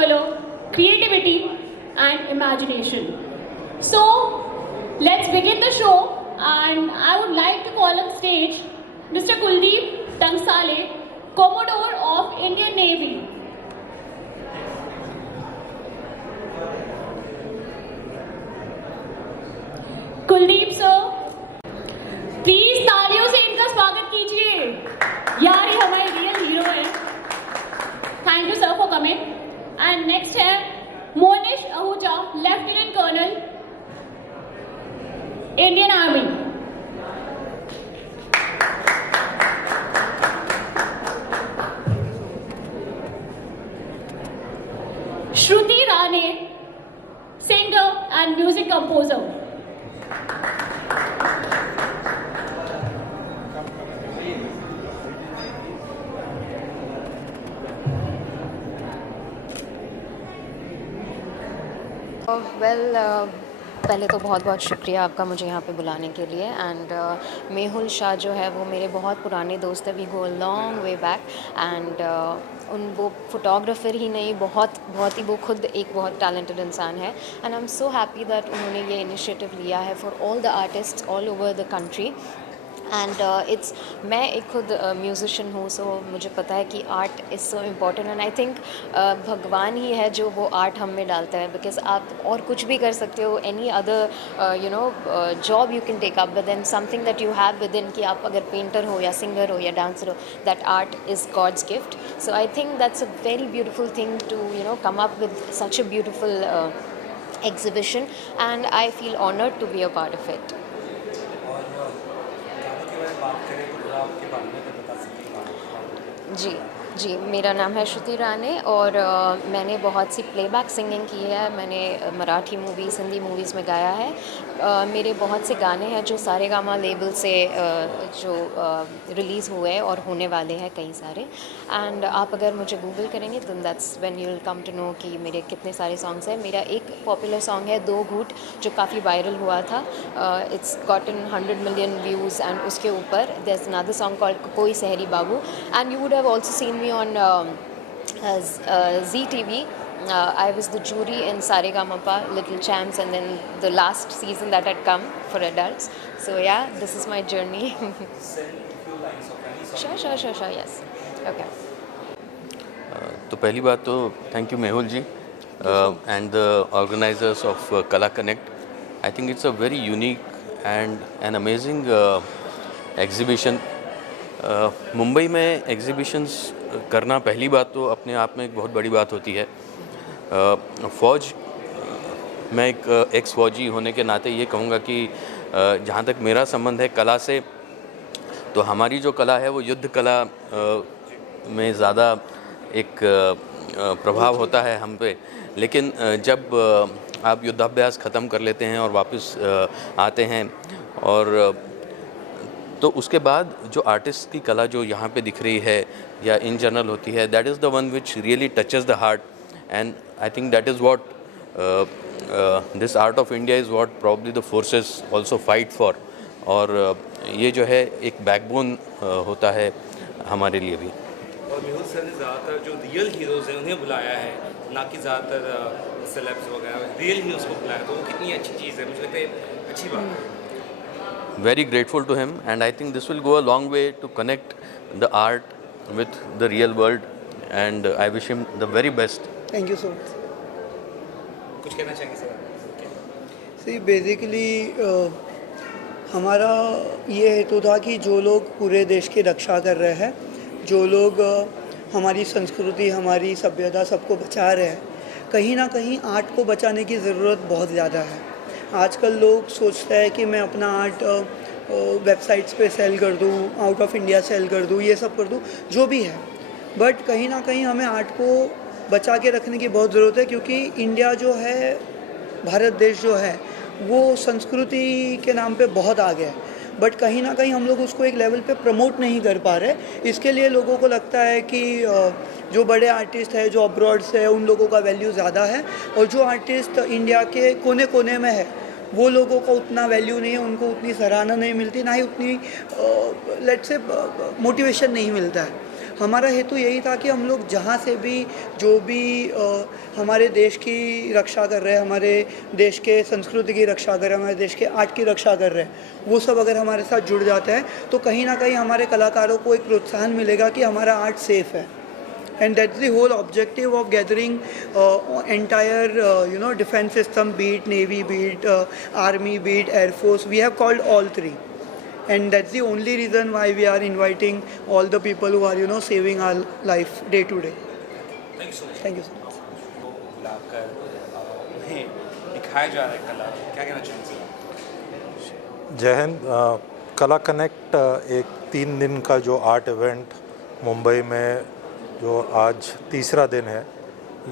color, creativity, and imagination. So, let's begin the show, and I would like to call on stage Mr. Kuldeep Tangsale, Commodore of Indian Navy. Kuldeep sir, please तालियों से इनका स्वागत कीजिए। यार ये हमारे real hero है। Thank you sir for coming. And next है Monish Ahuja, lieutenant colonel, Indian Army. Shruti Rane, singer and music composer. पहले तो बहुत बहुत शुक्रिया आपका मुझे यहाँ पे बुलाने के लिए। एंड मेहुल शाह जो है वो मेरे बहुत पुराने दोस्त है। We go long way back. And वो फोटोग्राफर ही नहीं, बहुत ही वो खुद एक बहुत टैलेंटेड इंसान है। And I am so happy that उन्होंने ये इनिशिएटिव लिया है for all the artists all over the country. And मैं एक खुद म्यूज़िशियन हूँ, सो मुझे पता है कि art is so important. And I think भगवान ही है जो वो आर्ट हम में डालता है। बिकॉज आप और कुछ भी कर सकते हो, any other job you can take up, but then something that you have within, कि आप अगर पेंटर हो या सिंगर हो या डांसर हो, that art is God's gift. So I think that's a very beautiful thing to come up with such a beautiful exhibition, and I feel honored to be a part of it. जी, मेरा नाम है श्रुति राणे और मैंने बहुत सी playback singing की है। मैंने Marathi movies, Hindi movies में गाया है। मेरे बहुत से गाने हैं जो सारेगामा लेबल से जो रिलीज़ हुए और होने वाले हैं कई सारे। एंड आप अगर मुझे गूगल करेंगे तो that's when you will come to know कि मेरे कितने सारे सॉन्ग्स हैं। मेरा एक पॉपुलर सॉन्ग है दो घूट, जो काफ़ी वायरल हुआ था। It's gotten 100 million views. And उसके ऊपर there is another song called कोई Sahari Babu. And you would have also seen me on ZTV. I was the jury in Saregama-pa, Little Champs, and then the last season that had come for adults. So yeah, this is my journey. Sure, yes. Okay. तो पहली बात तो thank you Mehul ji and the organizers of Kala Connect. I think it's a very unique and an amazing exhibition. Mumbai में एग्ज़िबिशंस करना पहली बात तो अपने आप में एक बहुत बड़ी बात होती है। फ़ौज, मैं एक एक्स फ़ौजी होने के नाते ये कहूँगा कि जहाँ तक मेरा संबंध है कला से, तो हमारी जो कला है वो युद्ध कला में ज़्यादा एक प्रभाव होता है हम पे। लेकिन जब आप युद्धाभ्यास ख़त्म कर लेते हैं और वापस आते हैं, और तो उसके बाद जो आर्टिस्ट की कला जो यहाँ पे दिख रही है या इन जनरल होती है, that is the one which really touches the heart. And I think that is what this art of India is what probably the forces also fight for. और ये जो है एक बैकबोन होता है हमारे लिए भी। और मेहुल सर ने ज़्यादातर जो रियल हीरोज़ हैं उन्हें बुलाया है, ना कि ज़्यादातर सेलेब्स वगैरह, रियल हीरोज़ को बुलाया, तो वो कितनी अच्छी चीज़ है, मुझे लगता है अच्छी बात है। Very grateful to him, and I think this will go a long way to connect the art with the real world, and I wish him the very best. Thank you so much. कुछ कहना चाहेंगे sir? See, basically हमारा ये हेतु था कि जो लोग पूरे देश की रक्षा कर रहे हैं, जो लोग हमारी संस्कृति, हमारी सभ्यता सबको बचा रहे हैं, कहीं ना कहीं आर्ट को बचाने की ज़रूरत बहुत ज़्यादा है। आजकल लोग सोचते हैं कि मैं अपना आर्ट वेबसाइट्स पे सेल कर दूँ, आउट ऑफ इंडिया सेल कर दूँ, ये सब कर दूँ, जो भी है। बट कहीं ना कहीं हमें आर्ट को बचा के रखने की बहुत ज़रूरत है, क्योंकि इंडिया जो है, भारत देश जो है, वो संस्कृति के नाम पे बहुत आगे है। बट कहीं ना कहीं हम लोग उसको एक लेवल पे प्रमोट नहीं कर पा रहे। इसके लिए लोगों को लगता है कि जो बड़े आर्टिस्ट है, जो अब्रॉड से है, उन लोगों का वैल्यू ज़्यादा है, और जो आर्टिस्ट इंडिया के कोने कोने में है वो लोगों का उतना वैल्यू नहीं है, उनको उतनी सराहना नहीं मिलती, ना ही उतनी लेट्स से मोटिवेशन नहीं मिलता है। हमारा हेतु यही था कि हम लोग जहाँ से भी जो भी हमारे देश की रक्षा कर रहे हैं, हमारे देश के संस्कृति की रक्षा कर रहे हैं, हमारे देश के आर्ट की रक्षा कर रहे हैं, वो सब अगर हमारे साथ जुड़ जाते हैं तो कहीं ना कहीं हमारे कलाकारों को एक प्रोत्साहन मिलेगा कि हमारा आर्ट सेफ है. And that's the whole objective of gathering entire defense system, be it Navy, be it Army, be it Air Force. We have called all three. And that's the only reason why we are inviting all the people who are saving our life day to day. Thank you so much. Thank you so much. को बुलाकर उन्हें दिखाया जा रहा है कला, क्या कहना चाहेंगे सर? जय हिंद. कला कनेक्ट एक 3 दिन का जो आर्ट इवेंट मुंबई में जो आज तीसरा दिन है,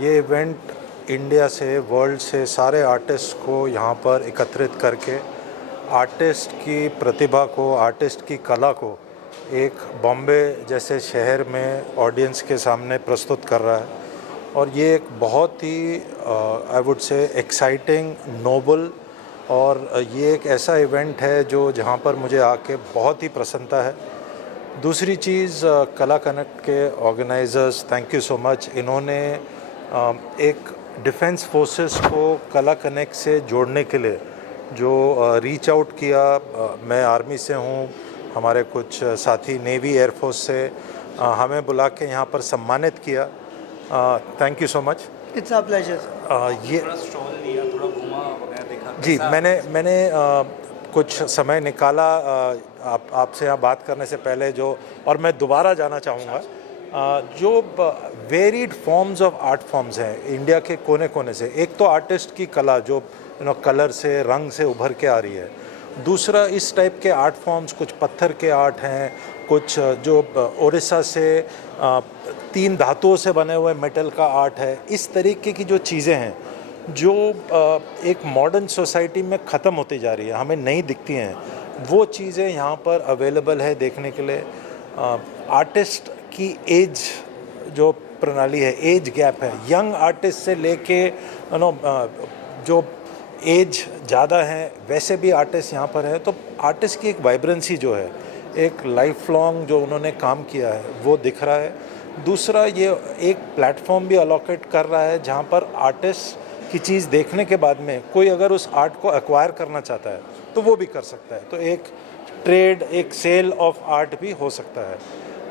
ये इवेंट इंडिया से, वर्ल्ड से सारे आर्टिस्ट को यहाँ पर एकत्रित करके आर्टिस्ट की प्रतिभा को, आर्टिस्ट की कला को एक बॉम्बे जैसे शहर में ऑडियंस के सामने प्रस्तुत कर रहा है. और ये एक बहुत ही I would say exciting, noble और ये एक ऐसा इवेंट है जो जहाँ पर मुझे आके बहुत ही प्रसन्नता है. दूसरी चीज़, कला कनेक्ट के organizers, thank you so much. इन्होंने एक डिफेंस फोर्सेस को कला कनेक्ट से जोड़ने के लिए जो रीच आउट किया, मैं आर्मी से हूँ, हमारे कुछ साथी नेवी, एयरफोर्स से हमें बुला के यहाँ पर सम्मानित किया. Thank you so much. It's our pleasure. ये थोड़ा स्टॉल लिया, थोड़ा घुमा वगैरह, देखा जी, कैसा? मैंने कुछ समय निकाला आपसे यहाँ बात करने से पहले जो, और मैं दोबारा जाना चाहूँगा, जो varied forms of art forms हैं इंडिया के कोने कोने से. एक तो आर्टिस्ट की कला जो कलर से, रंग से उभर के आ रही है. दूसरा, इस टाइप के आर्ट फॉर्म्स, कुछ पत्थर के आर्ट हैं, कुछ जो उड़ीसा से 3 धातुओं से बने हुए मेटल का आर्ट है. इस तरीके की जो चीज़ें हैं जो एक मॉडर्न सोसाइटी में ख़त्म होती जा रही है, हमें नहीं दिखती हैं, वो चीज़ें यहाँ पर अवेलेबल है देखने के लिए. आर्टिस्ट की एज जो प्रणाली है, एज गैप है, यंग आर्टिस्ट से लेके जो एज ज़्यादा है वैसे भी आर्टिस्ट यहाँ पर है. तो आर्टिस्ट की एक वाइब्रेंसी जो है, एक लाइफ लॉन्ग जो उन्होंने काम किया है वो दिख रहा है. दूसरा, ये एक प्लेटफॉर्म भी अलोकेट कर रहा है जहाँ पर आर्टिस्ट की चीज़ देखने के बाद में कोई अगर उस आर्ट को एक्वायर करना चाहता है तो वो भी कर सकता है. तो एक ट्रेड, एक सेल ऑफ आर्ट भी हो सकता है.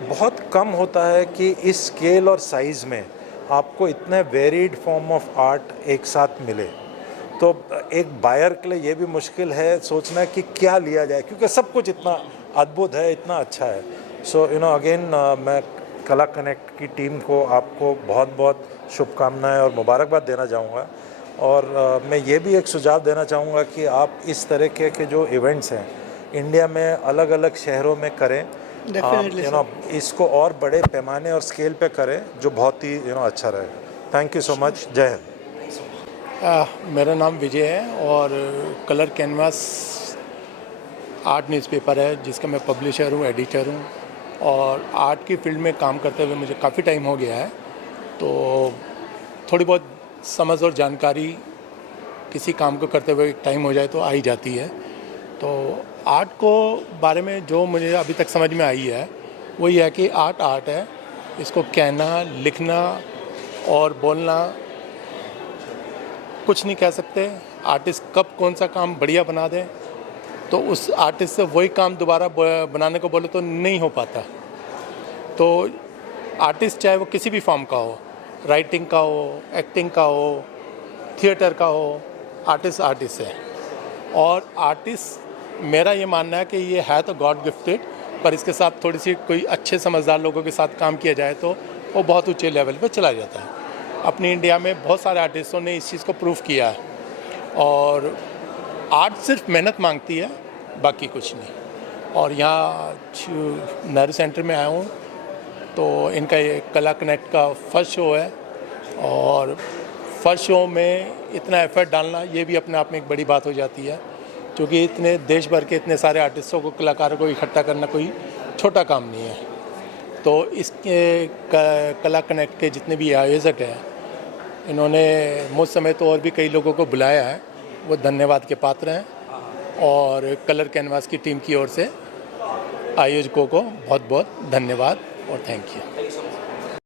बहुत कम होता है कि इस स्केल और साइज़ में आपको इतने वेरीड फॉर्म ऑफ आर्ट एक साथ मिले. तो एक बायर के लिए ये भी मुश्किल है सोचना कि क्या लिया जाए, क्योंकि सब कुछ इतना अद्भुत है, इतना अच्छा है. सो अगेन मैं कला कनेक्ट की टीम को, आपको बहुत बहुत शुभकामनाएं और मुबारकबाद देना चाहूँगा. और मैं ये भी एक सुझाव देना चाहूँगा कि आप इस तरह के जो इवेंट्स हैं इंडिया में अलग अलग शहरों में करें. इसको और बड़े पैमाने और स्केल पे करें, जो बहुत ही अच्छा रहेगा. Thank you so much. जय हिंद. मेरा नाम विजय है और कलर कैनवास आर्ट न्यूज़पेपर है जिसका मैं पब्लिशर हूँ, एडिटर हूँ. और आर्ट की फील्ड में काम करते हुए मुझे काफ़ी टाइम हो गया है, तो थोड़ी बहुत समझ और जानकारी किसी काम को करते हुए टाइम हो जाए तो आ ही जाती है. तो आर्ट को बारे में जो मुझे अभी तक समझ में आई है वो ये है कि आर्ट आर्ट है. इसको कहना, लिखना और बोलना कुछ नहीं कह सकते. आर्टिस्ट कब कौन सा काम बढ़िया बना दे तो उस आर्टिस्ट से वही काम दोबारा बनाने को बोले तो नहीं हो पाता. तो आर्टिस्ट चाहे वो किसी भी फॉर्म का हो, राइटिंग का हो, एक्टिंग का हो, थिएटर का हो, आर्टिस्ट आर्टिस्ट है. और आर्टिस्ट, मेरा ये मानना है कि ये है तो गॉड गिफ्टेड, पर इसके साथ थोड़ी सी कोई अच्छे समझदार लोगों के साथ काम किया जाए तो वो बहुत ऊंचे लेवल पे चला जाता है. अपनी इंडिया में बहुत सारे आर्टिस्टों ने इस चीज़ को प्रूव किया है. और आर्ट सिर्फ मेहनत मांगती है, बाकी कुछ नहीं. और यहाँ नेहरू सेंटर में आया हूँ तो इनका ये कला कनेक्ट का फर्स्ट शो है. और फर्स्ट शो में इतना एफर्ट डालना ये भी अपने आप में एक बड़ी बात हो जाती है, क्योंकि इतने देश भर के इतने सारे आर्टिस्टों को, कलाकारों को इकट्ठा करना कोई छोटा काम नहीं है. तो इसके कला कनेक्ट के जितने भी आयोजक हैं, इन्होंने मुझ समेत तो और भी कई लोगों को बुलाया है, वो धन्यवाद के पात्र हैं. और कलर कैनवास की टीम की ओर से आयोजकों को बहुत बहुत धन्यवाद और थैंक यू.